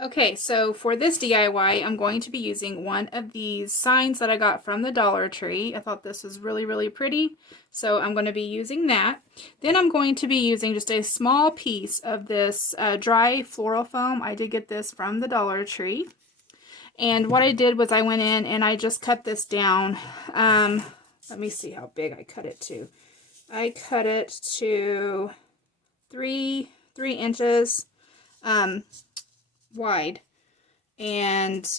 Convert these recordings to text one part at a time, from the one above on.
Okay, so for this DIY, I'm going to be using one of these signs that I got from the Dollar Tree. I thought this was really, really pretty, so I'm going to be using that. Then I'm going to be using just a small piece of this dry floral foam. I did get this from the Dollar Tree. And what I did was I went in and I just cut this down. Let me see how big I cut it to. I cut it to 3 inches. Wide, and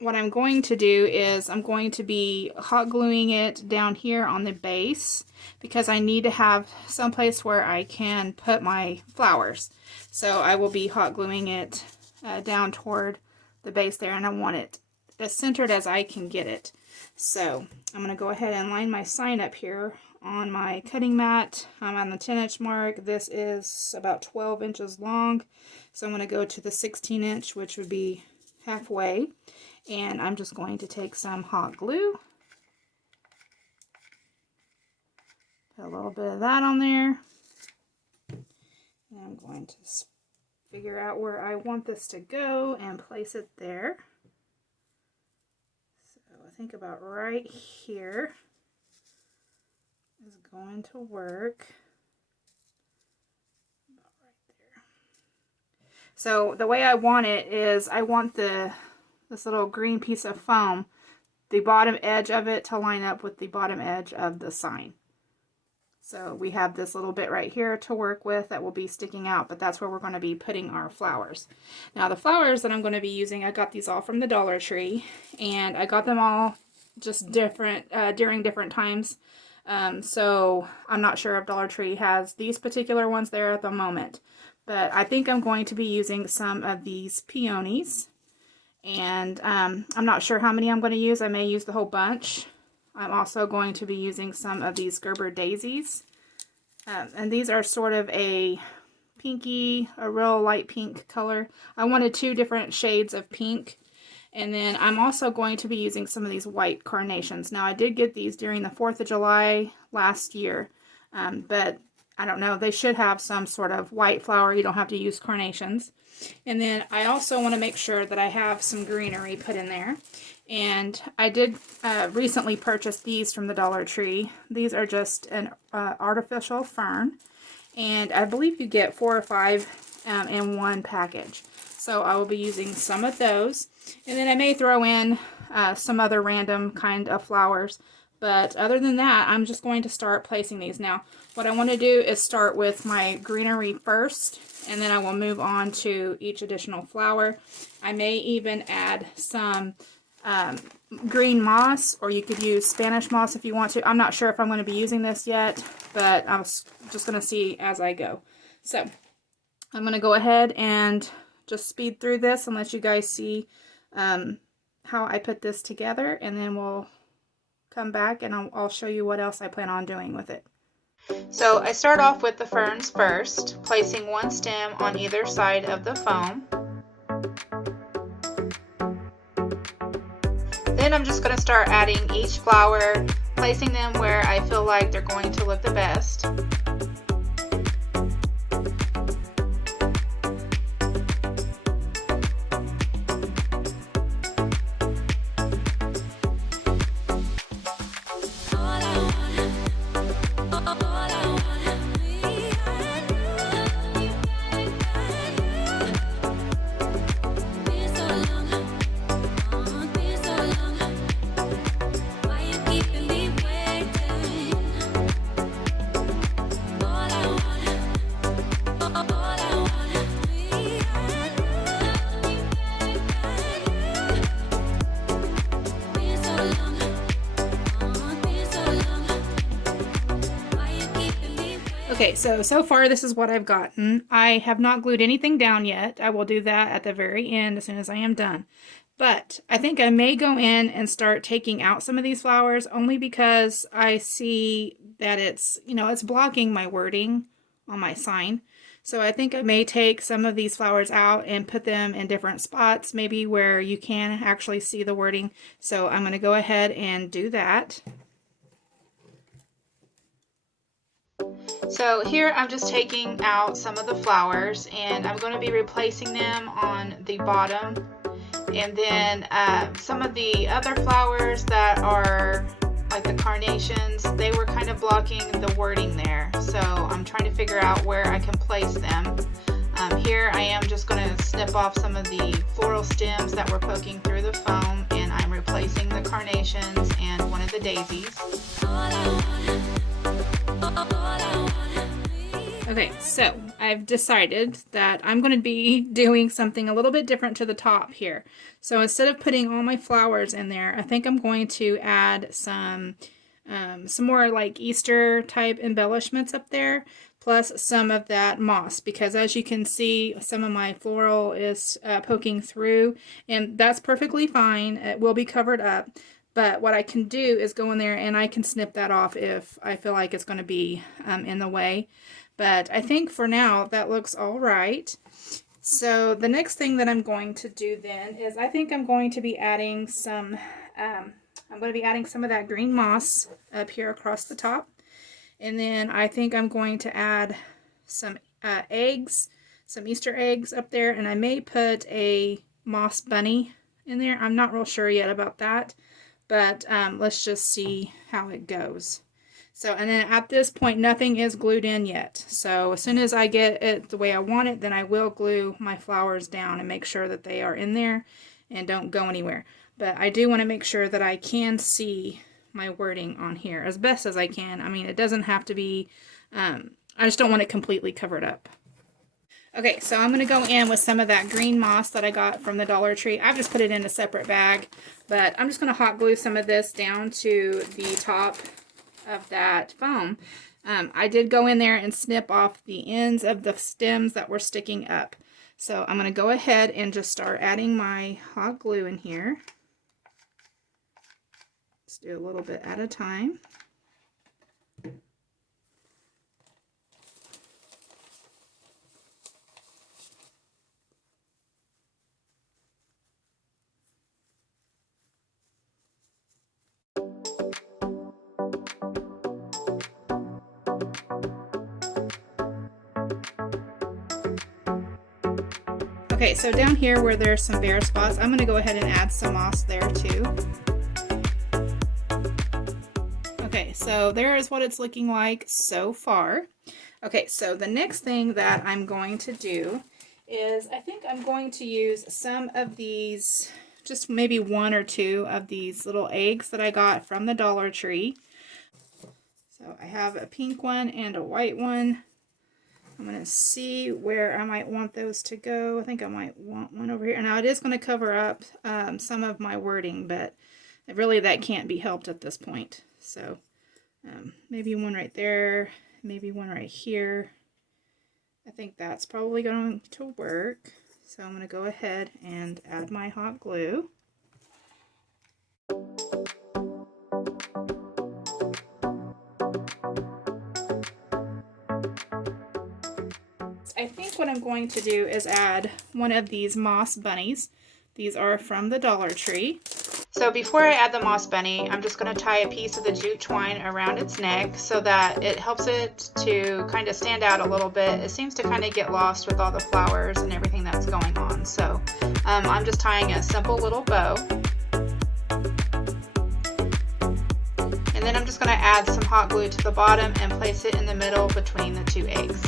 what I'm going to do is I'm going to be hot gluing it down here on the base because I need to have some place where I can put my flowers. So I will be hot gluing it down toward the base there, and I want it as centered as I can get it. So I'm going to go ahead and line my sign up here on my cutting mat. I'm on the 10-inch mark. This is about 12 inches long. So I'm going to go to the 16-inch, which would be halfway. And I'm just going to take some hot glue. Put a little bit of that on there. And I'm going to figure out where I want this to go and place it there. So I think about right here is going to work. About right there. So the way I want it is I want this little green piece of foam, the bottom edge of it to line up with the bottom edge of the sign. So we have this little bit right here to work with that will be sticking out, but that's where we're going to be putting our flowers. Now the flowers that I'm going to be using, I got these all from the Dollar Tree, and I got them all just different during different times. So I'm not sure if Dollar Tree has these particular ones there at the moment, but I think I'm going to be using some of these peonies, and I'm not sure how many I'm going to use. I may use the whole bunch. I'm also going to be using some of these Gerber daisies, and these are sort of a pinky, a real light pink color. I wanted 2 different shades of pink. And then I'm also going to be using some of these white carnations. Now I did get these during the 4th of July last year, but I don't know, they should have some sort of white flower. You don't have to use carnations. And then I also want to make sure that I have some greenery put in there. And I did recently purchase these from the Dollar Tree. These are just an artificial fern, and I believe you get 4 or 5 in one package. So I will be using some of those. And then I may throw in some other random kind of flowers. But other than that, I'm just going to start placing these. Now, what I want to do is start with my greenery first, and then I will move on to each additional flower. I may even add some green moss, or you could use Spanish moss if you want to. I'm not sure if I'm going to be using this yet, but I'm just going to see as I go. So I'm going to go ahead and just speed through this and let you guys see how I put this together, and then we'll come back and I'll show you what else I plan on doing with it. So I start off with the ferns first, placing 1 stem on either side of the foam. Then I'm just going to start adding each flower, placing them where I feel like they're going to look the best. Okay, so far this is what I've gotten. I have not glued anything down yet. I will do that at the very end as soon as I am done. But I think I may go in and start taking out some of these flowers, only because I see that it's, it's blocking my wording on my sign. So I think I may take some of these flowers out and put them in different spots, maybe where you can actually see the wording. So I'm going to go ahead and do that. So here I'm just taking out some of the flowers, and I'm going to be replacing them on the bottom. And then some of the other flowers that are like the carnations, they were kind of blocking the wording there. So I'm trying to figure out where I can place them. Here I am just going to snip off some of the floral stems that were poking through the foam, and I'm replacing the carnations and one of the daisies. Okay, so I've decided that I'm going to be doing something a little bit different to the top here. So instead of putting all my flowers in there, I think I'm going to add some more like Easter type embellishments up there, plus some of that moss, because as you can see, some of my floral is poking through, and that's perfectly fine. It will be covered up. But what I can do is go in there and I can snip that off if I feel like it's going to be in the way. But I think for now that looks all right. So the next thing that I'm going to do then is I think I'm going to be adding some, I'm going to be adding some of that green moss up here across the top. And then I think I'm going to add some eggs, some Easter eggs up there. And I may put a moss bunny in there. I'm not real sure yet about that. But let's just see how it goes. So, and then at this point, nothing is glued in yet. So as soon as I get it the way I want it, then I will glue my flowers down and make sure that they are in there and don't go anywhere. But I do want to make sure that I can see my wording on here as best as I can. I mean, it doesn't have to be, I just don't want it completely covered up. Okay, so I'm going to go in with some of that green moss that I got from the Dollar Tree. I've just put it in a separate bag, but I'm just going to hot glue some of this down to the top of that foam. I did go in there and snip off the ends of the stems that were sticking up. So I'm going to go ahead and just start adding my hot glue in here. Let's do a little bit at a time. Okay, so down here where there's some bare spots, I'm going to go ahead and add some moss there too. Okay, so there is what it's looking like so far. Okay, so the next thing that I'm going to do is I think I'm going to use some of these, just maybe one or two of these little eggs that I got from the Dollar Tree. So I have a pink one and a white one. I'm going to see where I might want those to go. I think I might want one over here. Now it is going to cover up some of my wording, but really that can't be helped at this point. So maybe one right there, maybe one right here. I think that's probably going to work. So I'm going to go ahead and add my hot glue. I think what I'm going to do is add one of these moss bunnies. These are from the Dollar Tree. So before I add the moss bunny, I'm just going to tie a piece of the jute twine around its neck so that it helps it to kind of stand out a little bit. It seems to kind of get lost with all the flowers and everything that's going on. So I'm just tying a simple little bow. And then I'm just going to add some hot glue to the bottom and place it in the middle between the two eggs.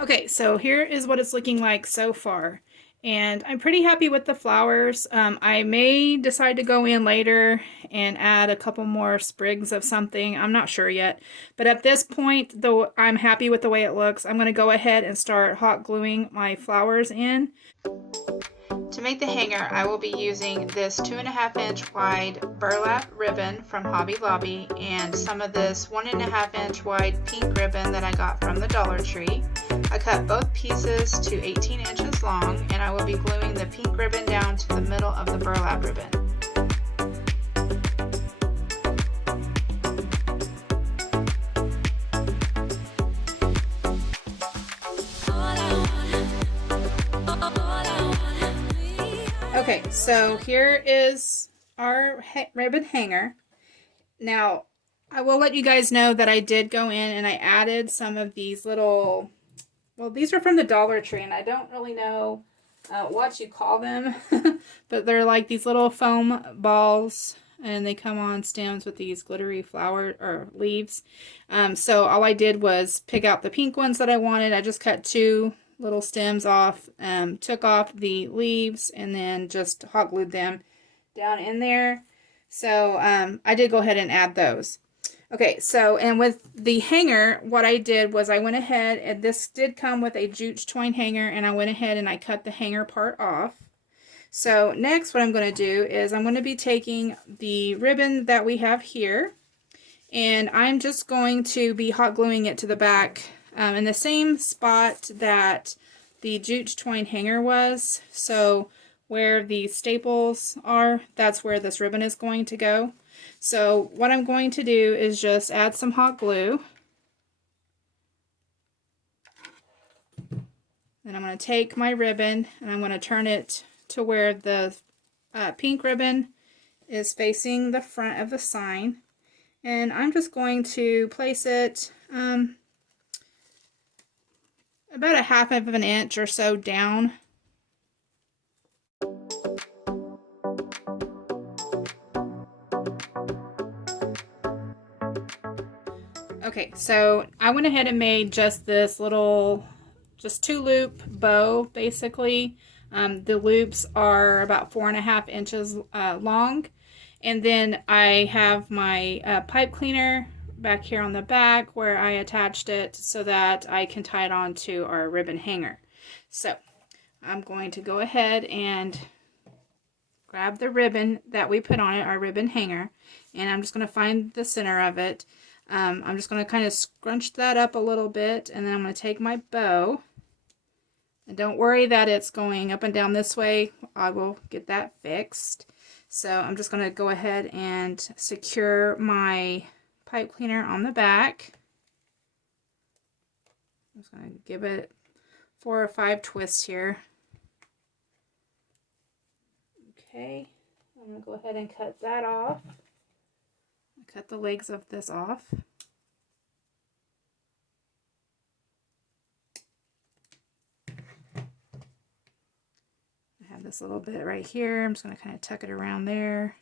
Okay, so here is what it's looking like so far, and I'm pretty happy with the flowers. I may decide to go in later and add a couple more sprigs of something. I'm not sure yet, but at this point, though I'm happy with the way it looks, I'm going to go ahead and start hot gluing my flowers in. To make the hanger, I will be using this 2.5-inch wide burlap ribbon from Hobby Lobby and some of this 1.5-inch wide pink ribbon that I got from the Dollar Tree. I cut both pieces to 18 inches long, and I will be gluing the pink ribbon down to the middle of the burlap ribbon. Okay, so here is our ribbon hanger. Now, I will let you guys know that I did go in and I added some of these little, well, these are from the Dollar Tree, and I don't really know what you call them, but they're like these little foam balls, and they come on stems with these glittery flower or leaves. So all I did was pick out the pink ones that I wanted. I just cut 2 little stems off, took off the leaves, and then just hot glued them down in there. So I did go ahead and add those. Okay, so, and with the hanger, what I did was I went ahead, and this did come with a jute twine hanger, and I went ahead and I cut the hanger part off. So next what I'm going to do is I'm going to be taking the ribbon that we have here, and I'm just going to be hot gluing it to the back in the same spot that the jute twine hanger was. So where the staples are, that's where this ribbon is going to go. So what I'm going to do is just add some hot glue. Then I'm going to take my ribbon and I'm going to turn it to where the pink ribbon is facing the front of the sign. And I'm just going to place it about a 1/2 of an inch or so down. Okay, so I went ahead and made just this little, just 2-loop bow, basically. The loops are about 4.5 inches long. And then I have my pipe cleaner back here on the back where I attached it so that I can tie it on to our ribbon hanger. So I'm going to go ahead and grab the ribbon that we put on it, our ribbon hanger, and I'm just going to find the center of it. I'm just going to kind of scrunch that up a little bit, and then I'm going to take my bow. And don't worry that it's going up and down this way. I will get that fixed. So I'm just going to go ahead and secure my pipe cleaner on the back. I'm just going to give it 4 or 5 twists here. Okay, I'm going to go ahead and cut that off. Cut the legs of this off. I have this little bit right here. I'm just going to kind of tuck it around there.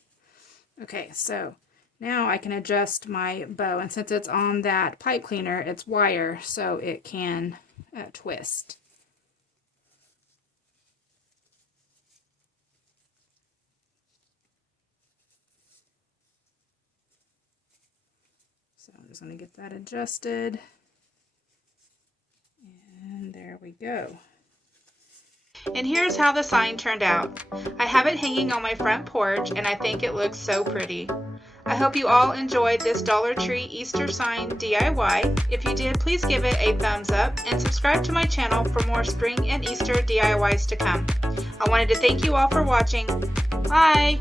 Okay, so now I can adjust my bow, and since it's on that pipe cleaner, it's wire, so it can twist. So I'm just going to get that adjusted, and there we go. And here's how the sign turned out. I have it hanging on my front porch, and I think it looks so pretty. I hope you all enjoyed this Dollar Tree Easter sign DIY. If you did, please give it a thumbs up and subscribe to my channel for more spring and Easter DIYs to come. I wanted to thank you all for watching. Bye!